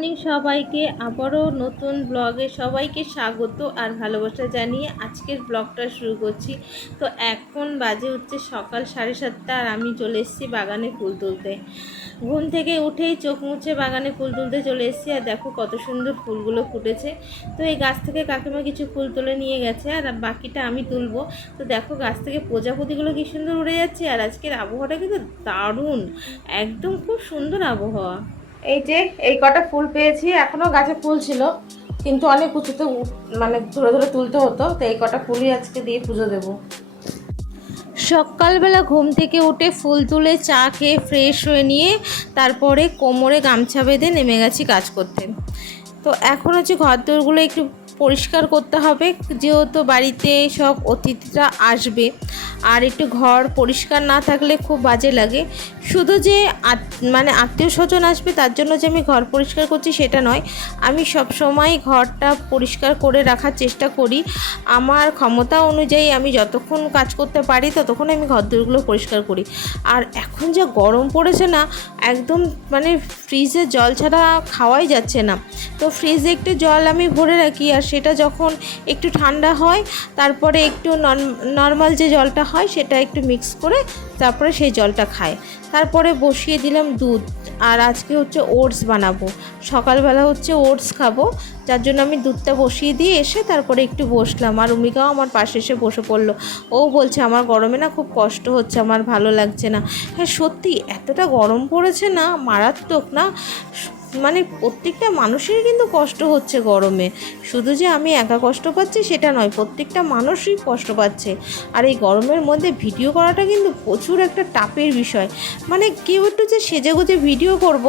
Morning সবাইকে, আবারও নতুন ব্লগে সবাইকে স্বাগত আর ভালোবাসা জানিয়ে আজকের ব্লগটা শুরু করছি। তো এখন বাজে হচ্ছে সকাল 7:30 আর আমি চলে এসেছি বাগানে ফুল তুলতে। ঘুম থেকে উঠেই চোখ মুছে বাগানে ফুল তুলতে চলে এসেছি। আর দেখো কত সুন্দর ফুলগুলো ফুটেছে। তো এই গাছ থেকে কাকিমা কিছু ফুল তুলে নিয়ে গেছে আর বাকিটা আমি তুলবো। তো দেখো গাছ থেকে প্রজাপতিগুলো কি সুন্দর উড়ে যাচ্ছে। আর আজকের আবহাওয়াটা কিন্তু দারুণ, একদম খুব সুন্দর আবহাওয়া। এই যে এই কটা ফুল পেয়েছি, এখনো গাছে ফুল ছিল কিন্তু অনেক উঁচুতে মানে ধরে ধরে তুলতে হতো। তো এই কটা ফুলই আজকে দিয়ে পুজো দেব। সকালবেলা ঘুম থেকে উঠে ফুল তুলে চা খেয়ে ফ্রেশ হয়ে নিয়ে তারপরে কোমরে গামছা বেঁধে নেমে গেছি কাজ করতে। তো এখন হচ্ছে ঘর দোরগুলো একটু পরিষ্কার করতে হবে, যেহেতু বাড়িতে সব অতিথিরা আসবে। আর একটু ঘর পরিষ্কার না থাকলে খুব বাজে লাগে। শুধু যে মানে আত্মীয় স্বজন আসবে তার জন্য যে আমি ঘর পরিষ্কার করছি সেটা নয়, আমি সব সময় ঘরটা পরিষ্কার করে রাখার চেষ্টা করি। আমার ক্ষমতা অনুযায়ী আমি যতক্ষণ কাজ করতে পারি ততক্ষণ আমি ঘর দোরগুলো পরিষ্কার করি। আর এখন যা গরম পড়েছে না, একদম মানে ফ্রিজে জল ছাড়া খাওয়াই যাচ্ছে না। তো ফ্রিজে একটু জল আমি ভরে রাখি, আর সেটা যখন একটু ঠান্ডা হয় তারপরে একটু নর্মাল যে জলটা হয় সেটা একটু মিক্স করে তারপরে সেই জলটা খাই। তারপরে বসিয়ে দিলাম দুধ। আর আজকে হচ্ছে ওটস বানাবো, সকালবেলা হচ্ছে ওটস খাবো, যার জন্য আমি দুধটা বসিয়ে দিয়ে এসে তারপরে একটু বসলাম। আর অমিকাও আমার পাশে এসে বসে পড়লো। ও বলছে আমার গরমে না খুব কষ্ট হচ্ছে, আমার ভালো লাগছে না। হ্যাঁ সত্যি এতটা গরম পড়েছে না, মারাত্মক না, মানে প্রত্যেকটা মানুষেরই কিন্তু কষ্ট হচ্ছে গরমে। শুধু যে আমি একা কষ্ট পাচ্ছি সেটা নয়, প্রত্যেকটা মানুষই কষ্ট পাচ্ছে। আর এই গরমের মধ্যে ভিডিও করাটা কিন্তু প্রচুর একটা টাফের বিষয়। মানে কেউ একটু যে সেজেগুজে ভিডিও করব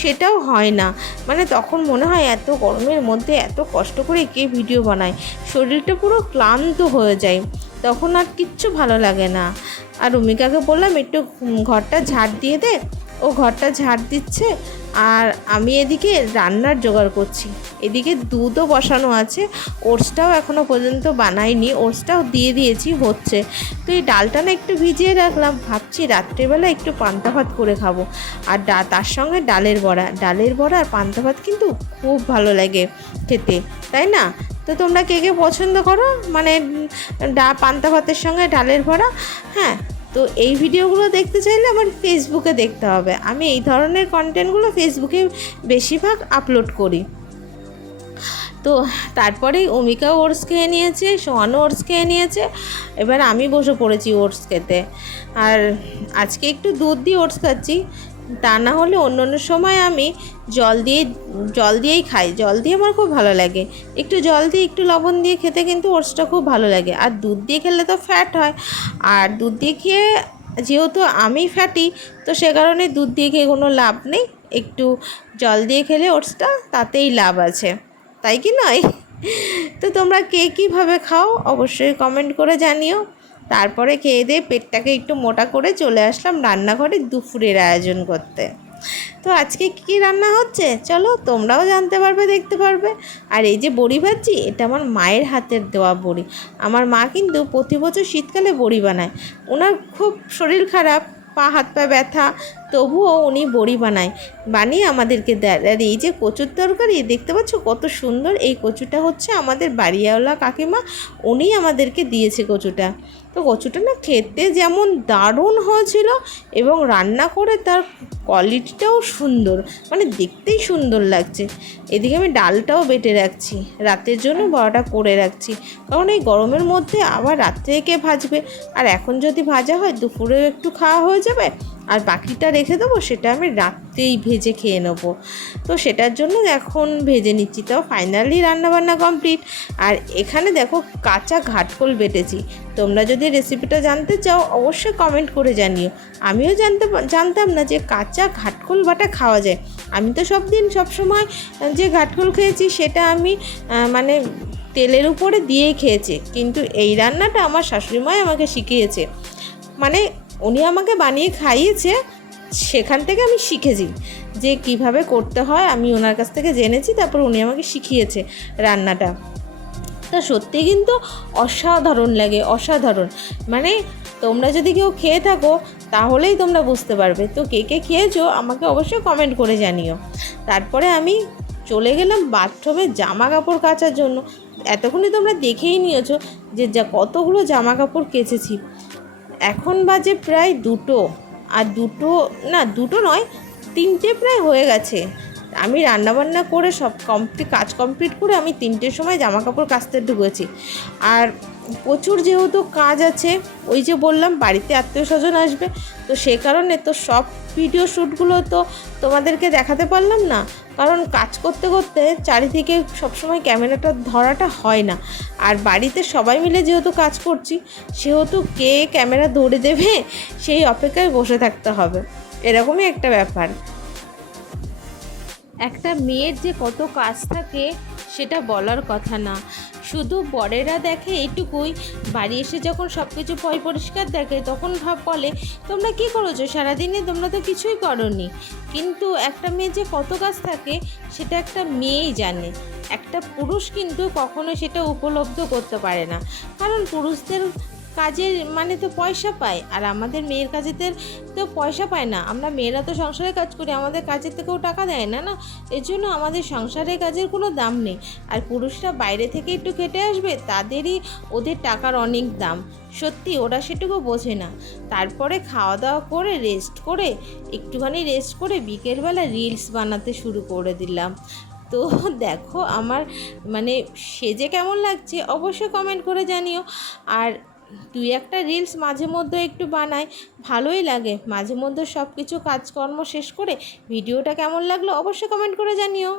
সেটাও হয় না। মানে তখন মনে হয় এত গরমের মধ্যে এত কষ্ট করে কে ভিডিও বানায়, শরীরটা পুরো ক্লান্ত হয়ে যায়, তখন আর কিচ্ছু ভালো লাগে না। আর অমিকাকে বললাম একটু ঘরটা ঝাড় দিয়ে দে, ও ঘরটা ঝাড় দিচ্ছে। আর আমি এদিকে রান্নার জোগাড় করছি। এদিকে দুধও বসানো আছে, ওটসটাও এখনও পর্যন্ত বানাইনি, ওটসটাও দিয়ে দিয়েছি হচ্ছে। তো এই ডালটা না একটু ভিজিয়ে রাখলাম, ভাবছি রাত্রেবেলা একটু পান্তা ভাত করে খাবো। আর তার সঙ্গে ডালের বড়া আর পান্তা ভাত কিন্তু খুব ভালো লাগে খেতে, তাই না? তো তোমরা কে কে পছন্দ করো মানে পান্তা ভাতের সঙ্গে ডালের বড়া? হ্যাঁ, তো এই ভিডিওগুলো দেখতে চাইলে আমার ফেসবুকে দেখতে হবে। আমি এই ধরনের কন্টেন্টগুলো ফেসবুকে বেশিরভাগ আপলোড করি। তো তারপরেই অমিকাও ওটস খেয়ে নিয়েছে, সোহানও ওটস খেয়ে নিয়েছে, এবার আমি বসে পড়েছি ওটস খেতে। আর আজকে একটু দুধ দিয়ে ওটস খাচ্ছি, তা না হলে অন্য অন্য সময় আমি জল দিয়েই খাই। জল দিয়ে আমার খুব ভালো লাগে, একটু জল দিয়ে একটু লবণ দিয়ে খেতে কিন্তু ওটসটা খুব ভালো লাগে। আর দুধ দিয়ে খেলে তো ফ্যাট হয়, আর দুধ দিয়ে খেয়ে যেহেতু আমি ফ্যাটি, তো সে কারণে দুধ দিয়ে খেয়ে কোনো লাভ নেই, একটু জল দিয়ে খেলে ওটসটা তাতেই লাভ আছে, তাই কি নয়? তো তোমরা কে কীভাবে খাও অবশ্যই কমেন্ট করে জানিও। তারপরে খেয়ে দিয়ে পেটটাকে একটু মোটা করে চলে আসলাম রান্নাঘরে দুপুরের আয়োজন করতে। তো আজকে কী রান্না হচ্ছে চলো তোমরাও জানতে পারবে, দেখতে পারবে। আর এই যে বড়ি ভাজছি, এটা আমার মায়ের হাতের দেওয়া বড়ি। আমার মা কিন্তু প্রতি বছর শীতকালে বড়ি বানায়। ওনার খুব শরীর খারাপ, হাত পা ব্যথা, তবুও উনি বড়ি বানিয়ে আমাদেরকে দেয়। আর এই যে কচুর তরকারি দেখতে পাচ্ছ কত সুন্দর, এই কচুটা হচ্ছে আমাদের বাড়িওয়ালা কাকিমা, উনি আমাদেরকে দিয়েছে কচুটা। তো কচুটা না খেতে যেমন দারুণ হয়েছিল এবং রান্না করে তার কোয়ালিটিটাও সুন্দর, মানে দেখতেই সুন্দর লাগছে। এদিকে আমি ডালটাও বেটে রাখছি, রাতের জন্য বড়াটা করে রাখছি, কারণ এই গরমের মধ্যে আবার রাত্রে কে ভাজবে। আর এখন যদি ভাজা হয় দুপুরে একটু খাওয়া হয়ে যাবে, আর বাকিটা রেখে দেবো, সেটা আমি রাত্রেই ভেজে খেয়ে নেবো। তো সেটার জন্য এখন ভেজে নিচ্ছি। তো ফাইনালি রান্নাবান্না কমপ্লিট। আর এখানে দেখো কাঁচা ঘাটকোল বেটেছি। তোমরা যদি রেসিপিটা জানতে চাও অবশ্যই কমেন্ট করে জানিও। আমিও জানতাম না যে কাঁচা ঘাটকোল বাটা খাওয়া যায়। আমি তো সবসময় যে ঘাটকোল খেয়েছি সেটা আমি মানে তেলের উপরে দিয়েই খেয়েছি, কিন্তু এই রান্নাটা আমার শাশুড়িমাই আমাকে শিখিয়েছে। মানে উনি আমাকে বানিয়ে খাইয়েছে, সেখান থেকে আমি শিখেছি যে কিভাবে করতে হয়, আমি ওনার কাছ থেকে জেনেছি, তারপর উনি আমাকে শিখিয়েছে রান্নাটা। তা সত্যি কিন্তু অসাধারণ লাগে, অসাধারণ। মানে তোমরা যদি কেউ খেয়ে থাকো তাহলেই তোমরা বুঝতে পারবে। তো কে কে খেয়েছো আমাকে অবশ্যই কমেন্ট করে জানিও। তারপরে আমি চলে গেলাম বাথরুমে জামা কাপড় কাচার জন্য। এতক্ষণই তোমরা দেখেই নিয়েছো যে কতগুলো জামা কাপড় কেচেছি। এখন বাজে প্রায় 2টো, আর দুটো নয় 3টে প্রায় হয়ে গেছে। আমি রান্নাবান্না করে সব কাজ কমপ্লিট করে আমি 3টের সময় জামা কাপড় কাচতে ঢুকেছি। আর প্রচুর যেহেতু কাজ আছে, ওই যে বললাম বাড়িতে আত্মীয় স্বজন আসবে, তো সে কারণে তো সব ভিডিও শ্যুটগুলো তো তোমাদেরকে দেখাতে পারলাম না, কারণ কাজ করতে করতে চারিদিকে সবসময় ক্যামেরাটা ধরাটা হয় না। আর বাড়িতে সবাই মিলে যেহেতু কাজ করছি, সেহেতু কে ক্যামেরা ধরে দেবে সেই অপেক্ষায় বসে থাকতে হবে, এরকমই একটা ব্যাপার। একটা মেয়ের যে কত কাজ থাকে সেটা বলার কথা না। শুধু বরেরা দেখে এইটুকুই, বাড়ি এসে যখন সব কিছু পরিষ্কার দেখে তখন বলে তোমরা কী করেছো সারাদিনে, তোমরা তো কিছুই করোনি। কিন্তু একটা মেয়ে যে কত কাজ থাকে সেটা একটা মেয়েই জানে। একটা পুরুষ কিন্তু কখনো সেটা উপলব্ধ করতে পারে না, কারণ পুরুষদের কাজের মানে তো পয়সা পায়, আর আমাদের মেয়ের কাজেদের তো পয়সা পায় না। আমরা মেয়েরা তো সংসারে কাজ করি, আমাদের কাজের থেকেও টাকা দেয় না, এর জন্য আমাদের সংসারের কাজের কোনো দাম নেই। আর পুরুষরা বাইরে থেকে একটু খেটে আসবে, ওদের টাকার অনেক দাম। সত্যি ওরা সেটুকু বোঝে না। তারপরে খাওয়া দাওয়া করে একটুখানি রেস্ট করে বিকেলবেলা রিলস বানাতে শুরু করে দিলাম। তো দেখো আমার মানে সেজে কেমন লাগছে অবশ্যই কমেন্ট করে জানিও। আর 2-1টা রিলস মাঝে মধ্যে একটু বানাই, ভালোই লাগে। মাঝে মধ্যে সব কিছু কাজকর্ম শেষ করে ভিডিওটা কেমন লাগলো অবশ্যই কমেন্ট করে জানিও।